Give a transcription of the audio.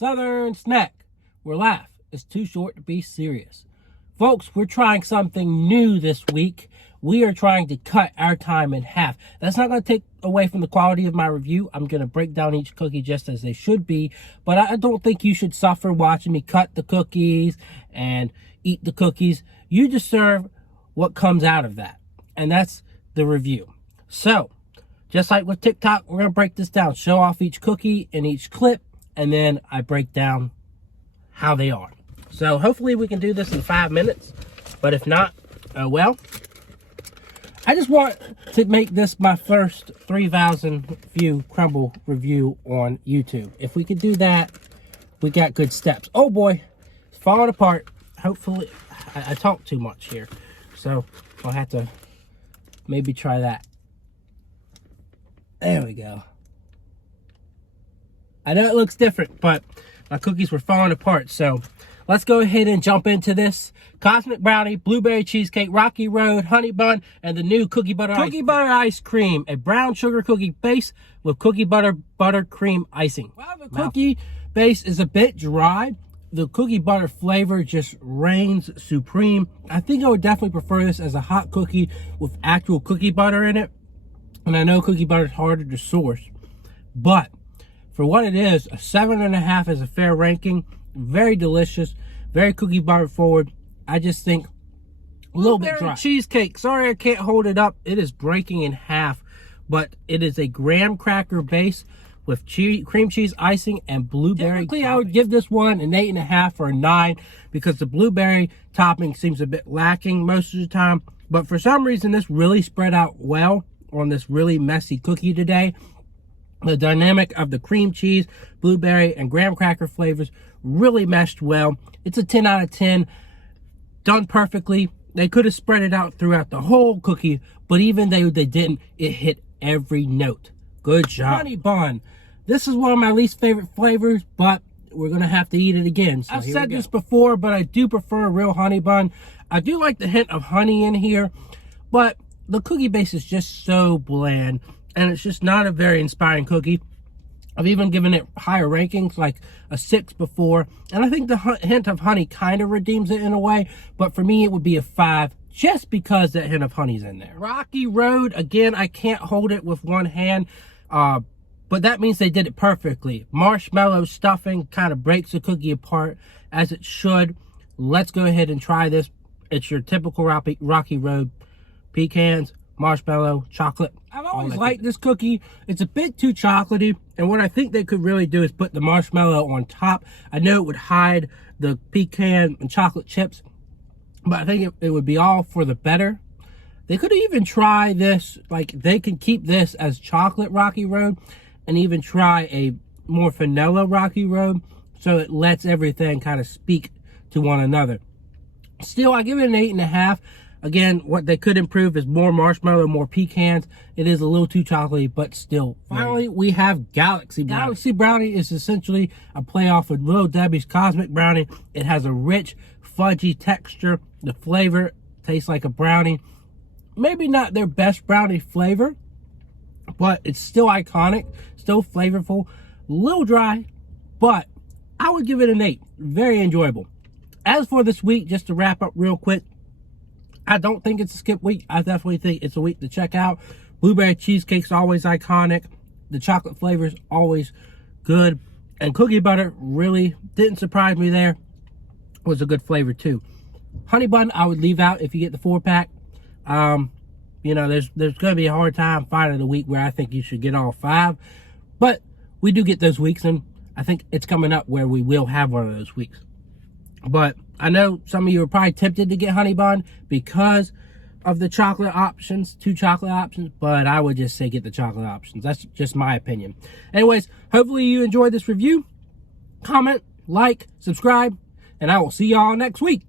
Southern snack where life is too short to be serious. Folks, we're trying something new this week. We are trying to cut our time in half. That's not going to take away from the quality of my review. I'm going to break down each cookie just as they should be. But I don't think you should suffer watching me cut the cookies and eat the cookies. You deserve what comes out of that. And that's the review. So, just like with TikTok, we're going to break this down. Show off each cookie in each clip. And then I break down how they are. So hopefully we can do this in 5 minutes. But if not, well, I just want to make this my first 3,000 view Crumbl review on YouTube. If we could do that, we got good steps. Oh boy, it's falling apart. Hopefully, I talk too much here. So I'll have to maybe try that. There we go. I know it looks different, but my cookies were falling apart. So let's go ahead and jump into this. Cosmic Brownie, Blueberry Cheesecake, Rocky Road, Honey Bun, and the new Cookie Butter Ice Cream. A brown sugar cookie base with cookie butter buttercream icing. While the cookie base is a bit dry, the cookie butter flavor just reigns supreme. I think I would definitely prefer this as a hot cookie with actual cookie butter in it. And I know cookie butter is harder to source, but for what it is, a 7.5 is a fair ranking. Very delicious, very cookie butter forward. I just think a little bit dry. Cheesecake. Sorry I can't hold it up. It is breaking in half, but it is a graham cracker base with cream cheese icing and blueberry. Typically, I would give this one an 8.5 or a 9 because the blueberry topping seems a bit lacking most of the time. But for some reason, this really spread out well on this really messy cookie today. The dynamic of the cream cheese, blueberry, and graham cracker flavors really meshed well. It's a 10 out of 10. Done perfectly. They could have spread it out throughout the whole cookie, but even though they didn't, it hit every note. Good job. Honey Bun. This is one of my least favorite flavors, but we're going to have to eat it again. So I've said this before, but I do prefer a real honey bun. I do like the hint of honey in here, but the cookie base is just so bland, and it's just not a very inspiring cookie. I've even given it higher rankings, like a 6 before, and I think the hint of honey kind of redeems it in a way, but for me it would be a 5 just because that hint of honey's in there. Rocky Road, again, I can't hold it with one hand, but that means they did it perfectly. Marshmallow stuffing kind of breaks the cookie apart as it should. Let's go ahead and try this. It's your typical Rocky Road. Pecans, marshmallow, chocolate. I've always liked this cookie. It's a bit too chocolatey, and what I think they could really do is put the marshmallow on top. I know it would hide the pecan and chocolate chips, but I think it would be all for the better. They could even try this, like they can keep this as chocolate Rocky Road and even try a more vanilla Rocky Road so it lets everything kind of speak to one another. Still, I give it an 8.5. Again, what they could improve is more marshmallow, more pecans. It is a little too chocolatey, but still. Finally, we have Galaxy Brownie. Galaxy Brownie is essentially a play off of Little Debbie's Cosmic Brownie. It has a rich, fudgy texture. The flavor tastes like a brownie. Maybe not their best brownie flavor, but it's still iconic, still flavorful. A little dry, but I would give it an 8. Very enjoyable. As for this week, just to wrap up real quick, I don't think it's a skip week. I definitely think it's a week to check out. Blueberry cheesecake's always iconic. The chocolate flavor's always good. And cookie butter really didn't surprise me there. It was a good flavor too. Honey bun, I would leave out if you get the 4-pack. You know, there's going to be a hard time finding the week where I think you should get all 5. But we do get those weeks, and I think it's coming up where we will have one of those weeks. But I know some of you are probably tempted to get honey bun because of the chocolate options, 2 chocolate options, but I would just say get the chocolate options. That's just my opinion. Anyways, hopefully you enjoyed this review. Comment, like, subscribe, and I will see y'all next week.